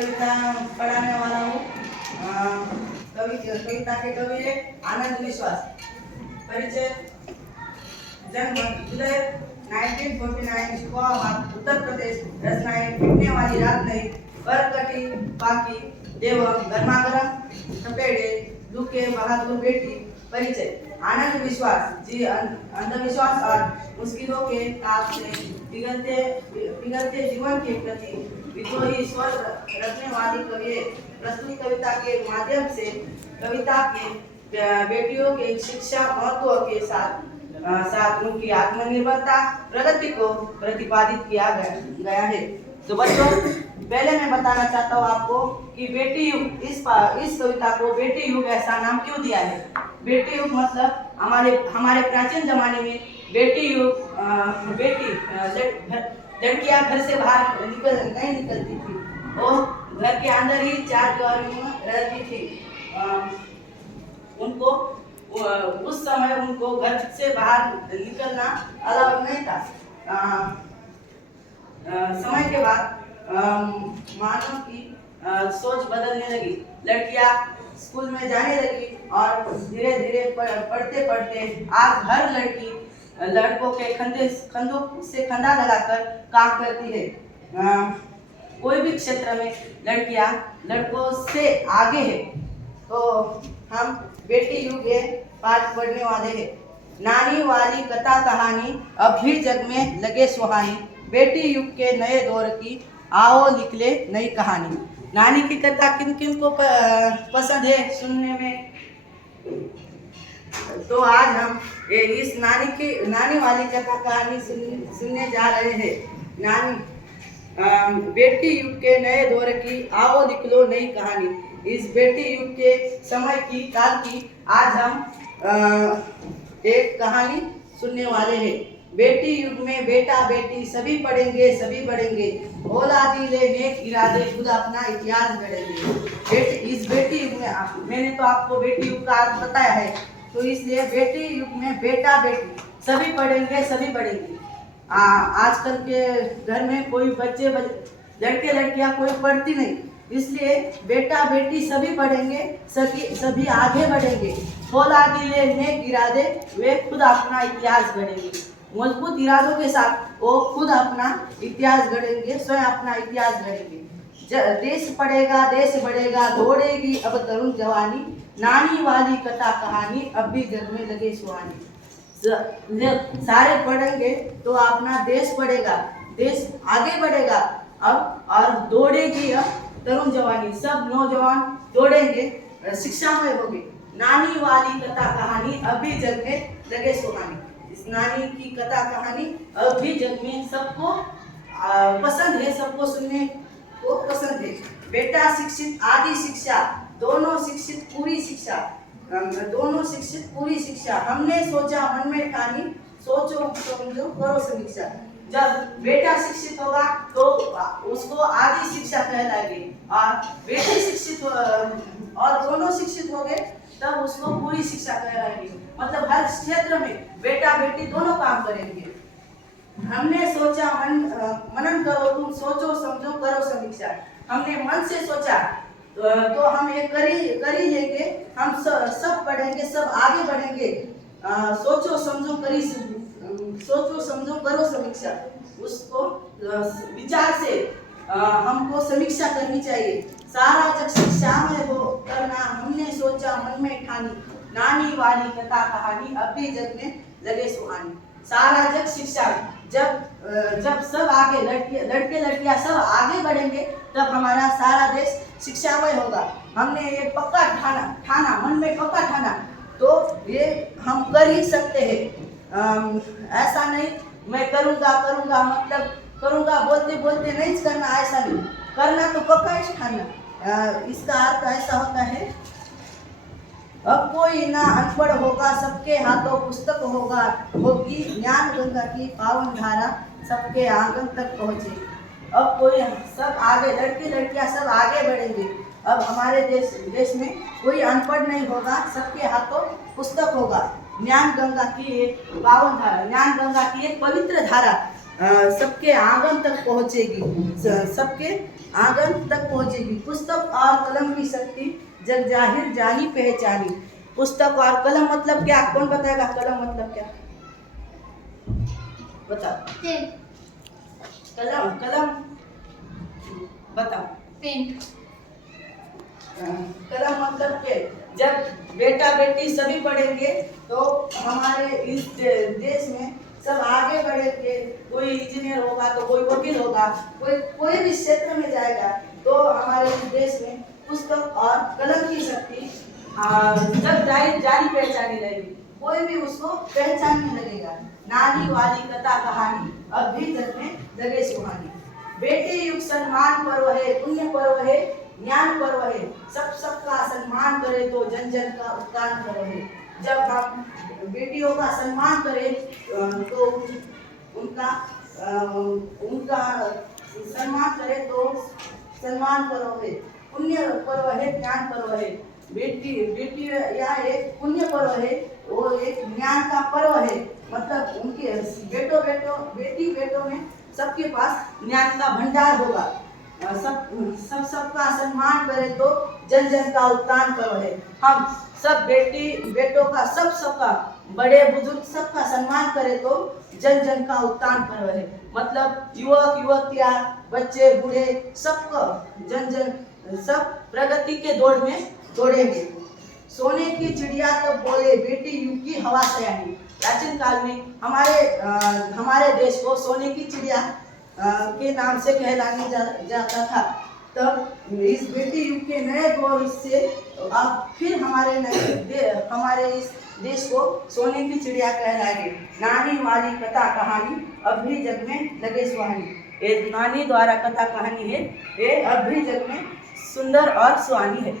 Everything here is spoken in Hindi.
कविता पढ़ाने वाला हूँ। कविता के कवि है आनंद विश्वास। परिचय। जन्म जुलाई 1949, शिकोहाबाद उत्तर प्रदेश। रचनाएं मिटने वाली रात नहीं, करकटी बाकी, देवम, गर्मागरम सपेड़े, दुखे बहादुर बेटी। परिचय। आनंद विश्वास जी अंधविश्वास और मुश्किलों के ताप से पिघलते जीवन के प्रति विद्रोही स्वर रखने वाली कवि। प्रस्तुत कविता के माध्यम से कविता के बेटियों के शिक्षा महत्व के साथ उनकी आत्मनिर्भरता प्रगति को प्रतिपादित किया गया है। तो बच्चों, पहले मैं बताना चाहता हूँ आपको कि बेटी युग, इस कविता को बेटी युग ऐसा नाम क्यों दिया है। बेटी युग मतलब हमारे प्राचीन जमाने में बेटी युग लड़कियां घर से बाहर नहीं निकलती थी, वो घर के अंदर ही चार दीवारों में रहती थी। उनको उस समय उनको घर से बाहर निकलना अलाउ नहीं था। समय के बाद मानव की सोच बदलने लगी। लड़कियां स्कूल में जाने लगी और धीरे धीरे पढ़ते पढ़ते आज हर लड़की लड़कों के कंधों से कंधा लगाकर काम करती है। कोई भी क्षेत्र में लड़कियां लड़कों से आगे है। तो हम बेटी युग के पाठ पढ़ने वाले हैं। नानी वाली कथा कहानी अब भी जग में लगे सुहानी, बेटी युग के नए दौर की आओ लिख ले नई कहानी। नानी की कथा किन किन को पसंद है सुनने में? तो आज हम इस नानी वाली कथा कहानी सुनने जा रहे हैं। बेटी युग के नए दौर की आओ लिख लो नई कहानी। इस बेटी युग के समय की काल की आज हम एक कहानी सुनने वाले हैं। बेटी युग में बेटा बेटी सभी पढ़ेंगे सभी बढ़ेंगे, औलादी ले नेक इरादे खुद अपना इतिहास गढ़ेंगे। इस बेटी युग में मैंने तो आपको बेटी युग का अर्थ बताया है, तो इसलिए बेटी युग में बेटा बेटी सभी पढ़ेंगे सभी बढ़ेंगे। आजकल के घर में कोई बच्चे लड़के लड़कियां कोई पढ़ती नहीं, इसलिए बेटा बेटी सभी पढ़ेंगे सभी आगे बढ़ेंगे। औलादी ले नेक इरादे वे खुद अपना इतिहास गढ़ेंगे। मजबूत इरादों के साथ वो खुद अपना इतिहास गढ़ेंगे, स्वयं अपना इतिहास गढ़ेंगे। देश पढ़ेगा देश बढ़ेगा, दौड़ेगी अब तरुण जवानी, नानी वाली कथा कहानी अब भी जग में लगे सुहानी। सारे पढ़ेंगे तो अपना देश पढ़ेगा, देश आगे बढ़ेगा अब, और दौड़ेगी अब तरुण जवानी, सब नौजवान दौड़ेंगे, शिक्षामय होंगे। नानी वाली कथा कहानी अब भी जग में लगे सुहानी। इस नानी की कथा कहानी अब भी जग में सबको पसंद है, सबको सुनने को पसंद है। बेटा शिक्षित आदि शिक्षा, दोनों शिक्षित पूरी शिक्षा, दोनों शिक्षित पूरी शिक्षा। हमने सोचा मन में ठानी, सोचो समझो करो समीक्षा। जब बेटा शिक्षित होगा तो उसको आदि शिक्षा कहलाएगी, और बेटी शिक्षित और दोनों शिक्षित हो गए तब उसको पूरी शिक्षा कहलाएगी। मतलब हर क्षेत्र में बेटा बेटी दोनों काम करेंगे। हमने सोचा मनन करो तुम, सोचो समझो करो समीक्षा। हमने मन से सोचा तो हम ये कर ही लेंगे, हम सब पढ़ेंगे सब आगे बढ़ेंगे। सोचो समझो करो समीक्षा। उसको विचार से हमको समीक्षा करनी चाहिए। सारा जग शिक्षा में हो करना हमने सोचा मन में ठानी, नानी वाली कथा कहानी अब भी जग में लगे सुहानी। सारा जग शिक्षा, जब सब आगे लड़के लड़कियां सब आगे बढ़ेंगे तब हमारा सारा देश शिक्षामय होगा। हमने ये पक्का ठाना मन में पक्का ठाना, तो ये हम कर ही सकते हैं। ऐसा नहीं मैं करूँगा मतलब करूँगा बोलते बोलते नहीं करना, ऐसा नहीं करना, तो पक्का ही ठाना। इसका अर्थ ऐसा होता है, अब कोई ना अनपढ़ होगा, सबके हाथों पुस्तक होगी, ज्ञान गंगा की पावन धारा सबके आंगन तक पहुँचेगी। अब कोई सब आगे लड़के लड़कियां सब आगे बढ़ेंगे। अब हमारे देश में कोई अनपढ़ नहीं होगा, सबके हाथों पुस्तक होगा। ज्ञान गंगा की एक पावन धारा, ज्ञान गंगा की एक पवित्र धारा सबके आंगन तक पहुंचेगी, सबके आंगन तक पहुंचेगी। पुस्तक और कलम की शक्ति जग जाहिर जानी पहचानी। पुस्तक और कलम मतलब क्या? कौन बताएगा कलम मतलब क्या? बताओ। कलम, कलम बताओ। पेन। कलम मतलब के जब बेटा बेटी सभी पढ़ेंगे तो हमारे इस देश में सब आगे बढ़ेंगे। कोई इंजीनियर होगा तो कोई वकील होगा, कोई भी क्षेत्र में जाएगा तो हमारे इस देश में पुस्तक और कलम की शक्ति जब जानी पहचानी रहेगी, कोई भी उसको पहचानने लगेगा। नानी वाली कथा कहानी अब भी जग में जगे सुहानी। बेटी युग सम्मान पर्व है, पुण्य पर्व है, ज्ञान पर्व है। सबका सम्मान करे तो जन जन का उत्थान पर्व है। जब हम बेटियों का सम्मान करें तो उनका सम्मान करें तो सम्मान पर्व है, पुण्य पर्व है, ज्ञान पर्व है। बेटी यह एक पुण्य पर्व है, वो एक ज्ञान का पर्व है। मतलब उनके बेटी बेटों में सबके पास ज्ञान का भंडार होगा। सबका सम्मान करें तो जन जन का उत्थान पर्व है। हम सब बेटी बेटों का सबका बड़े बुजुर्ग सबका सम्मान करें तो जन जन का उत्थान पर्व है। मतलब युवक युवतियां बच्चे बूढ़े सबको जन सब प्रगति के दौड़ में दौड़ेंगे। सोने की चिड़िया तब बोले बेटी युग की हवा सयानी। प्राचीन काल में हमारे देश को सोने की चिड़िया के नाम से कहलाने जाता था। तब इस बेटी युग के नए दौर से अब फिर हमारे इस देश को सोने की चिड़िया कहलाएंगे। नानी वाली कथा कहानी अब भी जग में लगे सुहानी। ये नानी द्वारा कथा कहानी है, ये अब भी जग में सुंदर और सुहानी है।